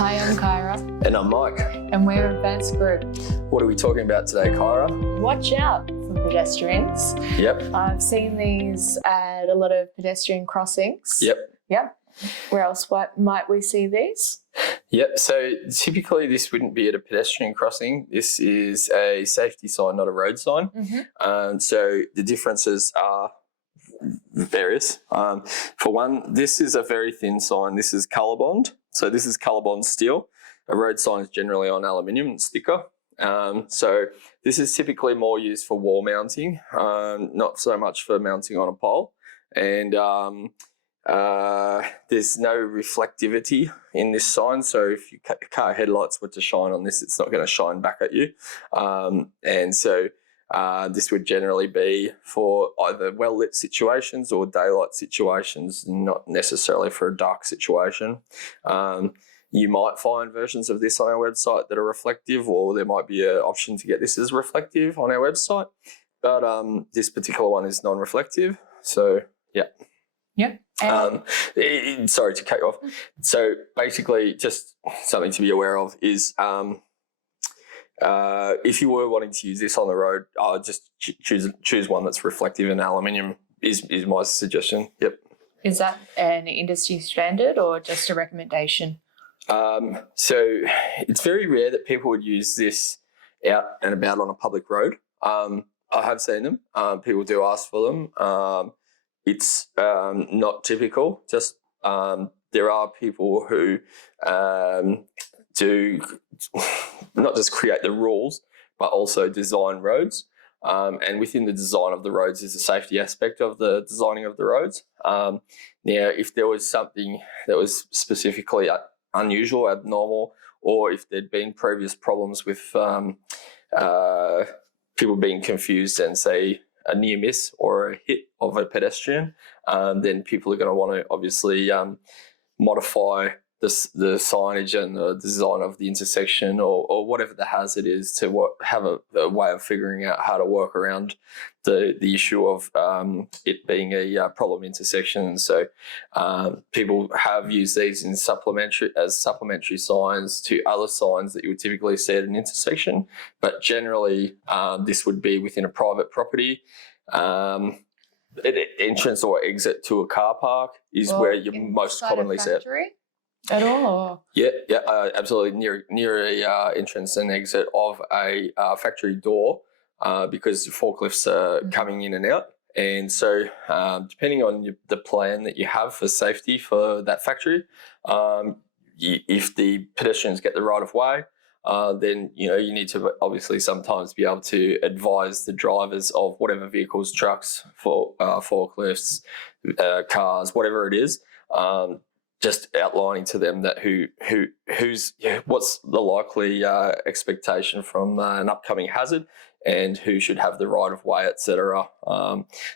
Hi, I'm Kyra. And I'm Mike. And we're Advanced Group. What are we talking about today, Kyra? Watch out for pedestrians. Yep. I've seen these at a lot of pedestrian crossings. Yep. Where else might we see these? Yep. So typically this wouldn't be at a pedestrian crossing. This is a safety sign, not a road sign. Mm-hmm. So the differences are various. For one, this is a very thin sign. This is colorbond. So this is colorbond steel. A road sign is generally on aluminium and sticker. So this is typically more used for wall mounting, not so much for mounting on a pole. And there's no reflectivity in this sign. So if your car headlights were to shine on this, it's not going to shine back at you. And so this would generally be for either well-lit situations or daylight situations, not necessarily for a dark situation. You might find versions of this on our website that are reflective, or there might be an option to get this as reflective on our website. But this particular one is non-reflective. So, yeah. Yep. Sorry to cut you off. So basically, just something to be aware of is if you were wanting to use this on the road, just choose one that's reflective in aluminium is my suggestion. Yep. Is that an industry standard or just a recommendation? So it's very rare that people would use this out and about on a public road. I have seen them. People do ask for them. It's not typical. Just there are people who do not just create the rules, but also design roads. And within the design of the roads is the safety aspect of the designing of the roads. Now, if there was something that was specifically unusual, abnormal, or if there'd been previous problems with people being confused and say a near miss or a hit of a pedestrian, then people are going to want to obviously modify the signage and the design of the intersection or whatever the hazard is to have a way of figuring out how to work around the issue of it being a problem intersection. So people have used these as supplementary signs to other signs that you would typically see at an intersection, but generally this would be within a private property. Entrance or exit to a car park is where you most commonly see it. At all? Or? Yeah, absolutely. Near a entrance and exit of a factory door, because forklifts are coming in and out. And so depending on the plan that you have for safety for that factory, if the pedestrians get the right of way, then you need to obviously sometimes be able to advise the drivers of whatever vehicles, trucks, forklifts, cars, whatever it is, just outlining to them that what's the likely expectation from an upcoming hazard and who should have the right of way, etc.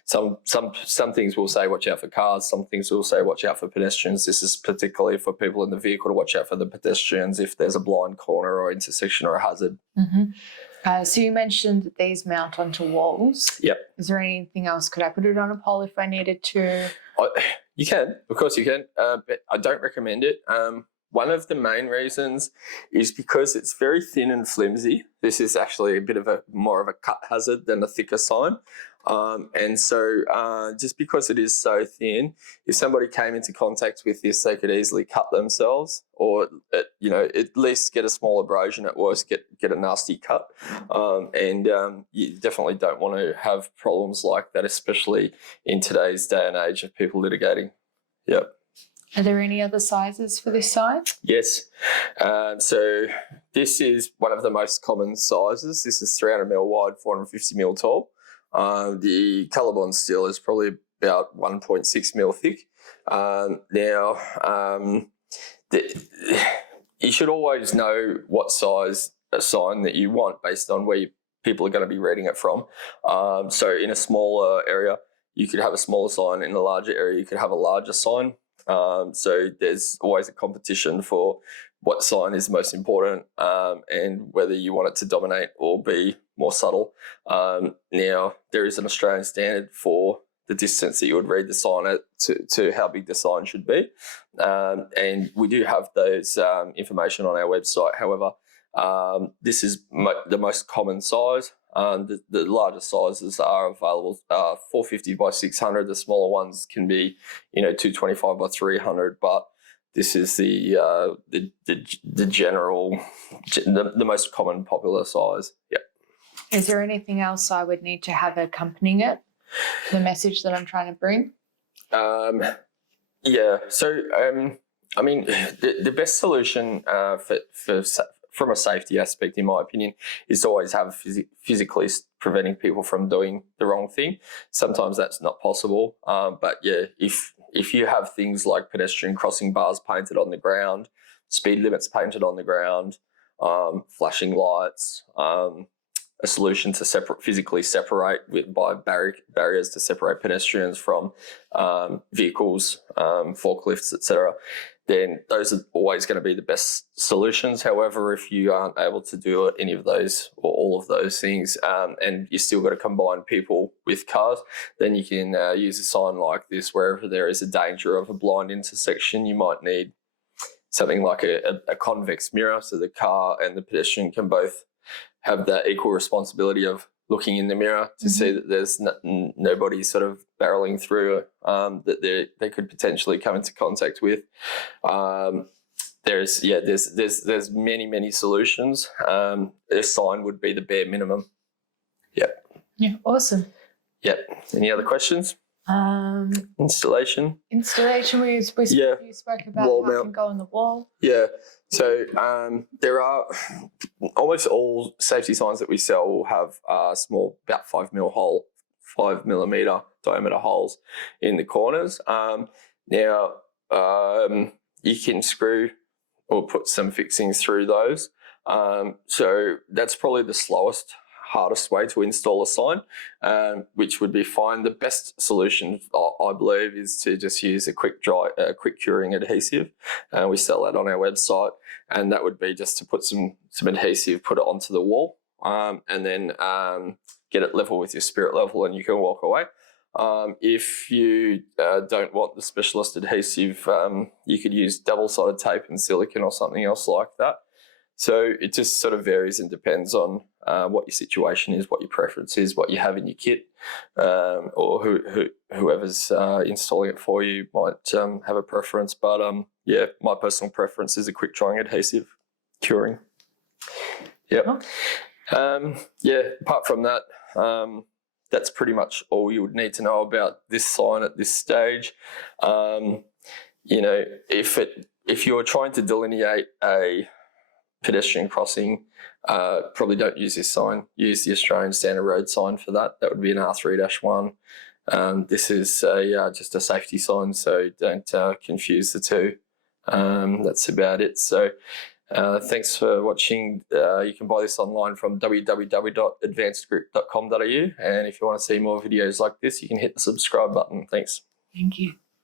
Some things will say watch out for cars, some things will say watch out for pedestrians. This is particularly for people in the vehicle to watch out for the pedestrians if there's a blind corner or intersection or a hazard. Mm-hmm. So you mentioned that these mount onto walls. Yep. Is there anything else? Could I put it on a pole if I needed to? You can, of course you can, but I don't recommend it. One of the main reasons is because it's very thin and flimsy. This is actually a bit of more of a cut hazard than a thicker sign. And so just because it is so thin, if somebody came into contact with this, they could easily cut themselves or, at least get a small abrasion, at worst get a nasty cut. And you definitely don't want to have problems like that, especially in today's day and age of people litigating. Yep. Are there any other sizes for this sign? Yes. So this is one of the most common sizes. This is 300 mil wide, 450 mil tall. The colorbond steel is probably about 1.6 mil thick. You should always know what size a sign that you want based on where people are going to be reading it from. So in a smaller area, you could have a smaller sign. In a larger area, you could have a larger sign. So there's always a competition for what sign is most important and whether you want it to dominate or be more subtle. Now, there is an Australian standard for the distance that you would read the sign at to how big the sign should be. And we do have those information on our website. However, this is the most common size. The largest sizes are available, 450 by 600. The smaller ones can be, 225 by 300. But this is the general, the most common popular size. Yeah. Is there anything else I would need to have accompanying it? The message that I'm trying to bring? Yeah. So, I mean, the best solution from a safety aspect, in my opinion, is to always have physically preventing people from doing the wrong thing. Sometimes that's not possible. But yeah, if you have things like pedestrian crossing bars painted on the ground, speed limits painted on the ground, flashing lights, a solution to physically separate by barriers to separate pedestrians from vehicles, forklifts, etc., then those are always going to be the best solutions. However, if you aren't able to do any of those or all of those things, and you still got to combine people with cars, then you can use a sign like this. Wherever there is a danger of a blind intersection, you might need something like a convex mirror, so the car and the pedestrian can both have that equal responsibility of looking in the mirror to see that there's nobody sort of barreling through that they could potentially come into contact with. There's many solutions. A sign would be the bare minimum. Yep. Yeah, awesome. Yep. Any other questions? Installation. Installation. We spoke about Wall how it mount. can go on the wall. Yeah. So there are almost all safety signs that we sell will have small, about 5 millimeter diameter holes in the corners. Now you can screw or put some fixings through those. So that's probably the hardest way to install a sign, which would be fine. The best solution, I believe, is to just use a quick curing adhesive. We sell that on our website, and that would be just to put some adhesive, put it onto the wall, and then get it level with your spirit level, and you can walk away. If you don't want the specialist adhesive, you could use double-sided tape and silicone or something else like that. So it just sort of varies and depends on what your situation is, what your preference is, what you have in your kit, or whoever's installing it for you might have a preference. But yeah, my personal preference is a quick drying adhesive curing. Yep. Yeah. Apart from that, that's pretty much all you would need to know about this sign at this stage. If you're trying to delineate a pedestrian crossing, probably don't use this sign. Use the Australian Standard Road sign for that. That would be an R3-1. This is just a safety sign, so don't confuse the two. That's about it. So thanks for watching. You can buy this online from www.advancedgroup.com.au, and if you want to see more videos like this, you can hit the subscribe button. Thanks. Thank you.